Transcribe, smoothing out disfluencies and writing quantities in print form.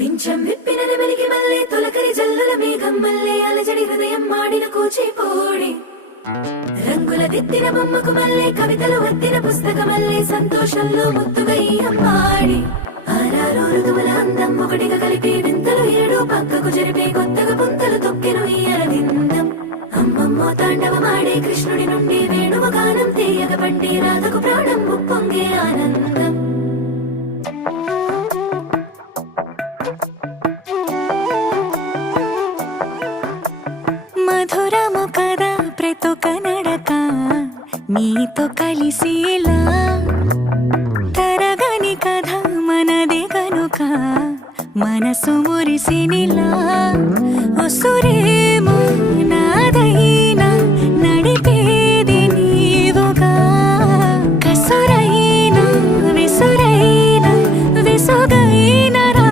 పింఛం విప్పిన నెమలికి మల్లె తొలకరి జల్లుల మేఘం మల్లె అలజడి హృదయం మాడిన కూచిపూడి రంగుల దిద్దిన బొమ్మకు మల్లె కవితలు వద్దిన పుస్తకమల్లె సంతోషంలో ముద్దుగా ఈ అమ్మాడి ఆరారు ఋతువుల అందం ఒకటిగా కలిపి వింతలు ఏడు పక్కకు జరిపే కొత్తగా పుంతలు తొక్కెను ఈ అరవిందం అమ్మమ్మో తాండవమాడే కృష్ణుడి నుండి వేణువ గానం తీయగ పండి రాధకు ప్రాణం ఉప్పొంగే ఆనందం మధురము కదా ప్రతొక నడక నీతో కలిసేలా తరగని కథ మనదే కనుక మనసు మురిసినిలా ఉసురేమో